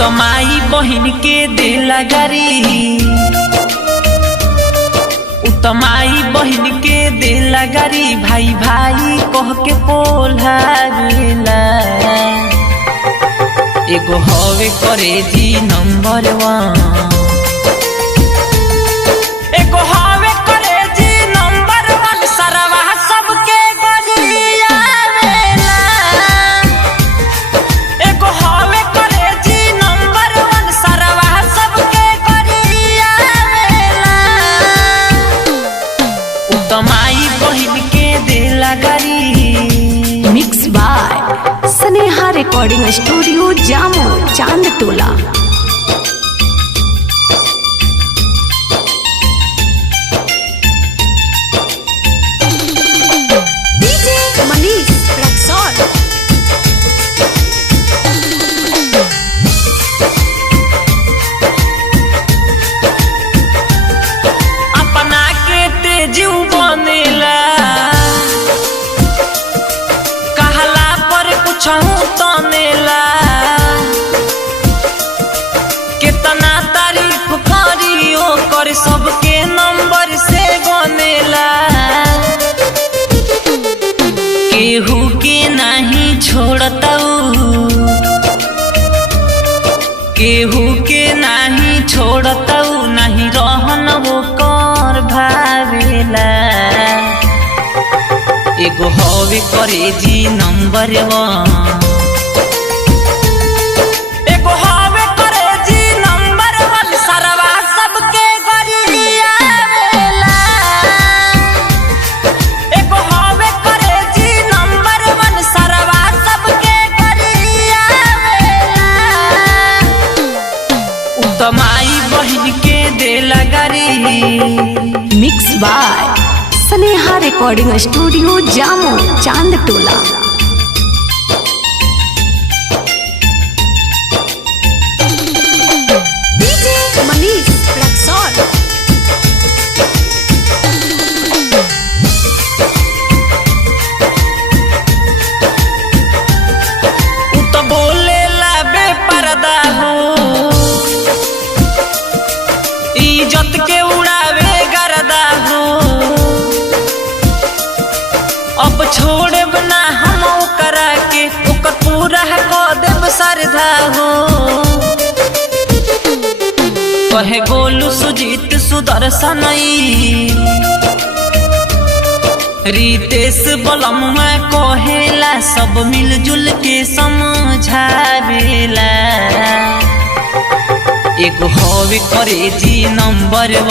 तो माई बहिन के दिला गारी, तो माई बहिन के दिला गारी, भाई भाई कह के पोल्हावेला। एगो हवे करे जी नंबर 1, एगो हवे करे जी नंबर 1, सरवा सबके गरियावेला। एगो हवे करे जी नंबर 1, सरवा सबके गरियावेला। तो माई बहिन के दिला गारी। Mix by Sneha recording studio Jamo Chand Tola. DJ Manish Raxaul. अपना के तेजू बनेला, कहला पर कुछ तनेला। कितना तारीफ करियो कर सबके नंबर से बनेला। केहू के नहीं छोड़ताऊ, केहू के नहीं छोड़ताऊ, नहीं रहन वो कर भावेला। एगो हवे करे जी नंबर 1, एगो हवे करे जी नंबर 1, सरवा सबके गरियावेला। एगो हवे करे जी नंबर 1, सरवा सबके गरियावेला। तो माई बहिन के दिला गारी। Mix by Sneha recording studio Jamo Chand Tola. DJ Manish Raxaul. तो बोलेला बेपर्दा हो, इज्जत के उड़ावे गर्दा हो। अब छोड़ब ना हम ओकरा के, ओकर पूरा क देब श्रद्धा हो। कहे गोलू सुजीत सुदर्शन, रितेश बलम कहेला, सब मिलजुल के समझावेला। एगो हवे करे जी नंबर 1,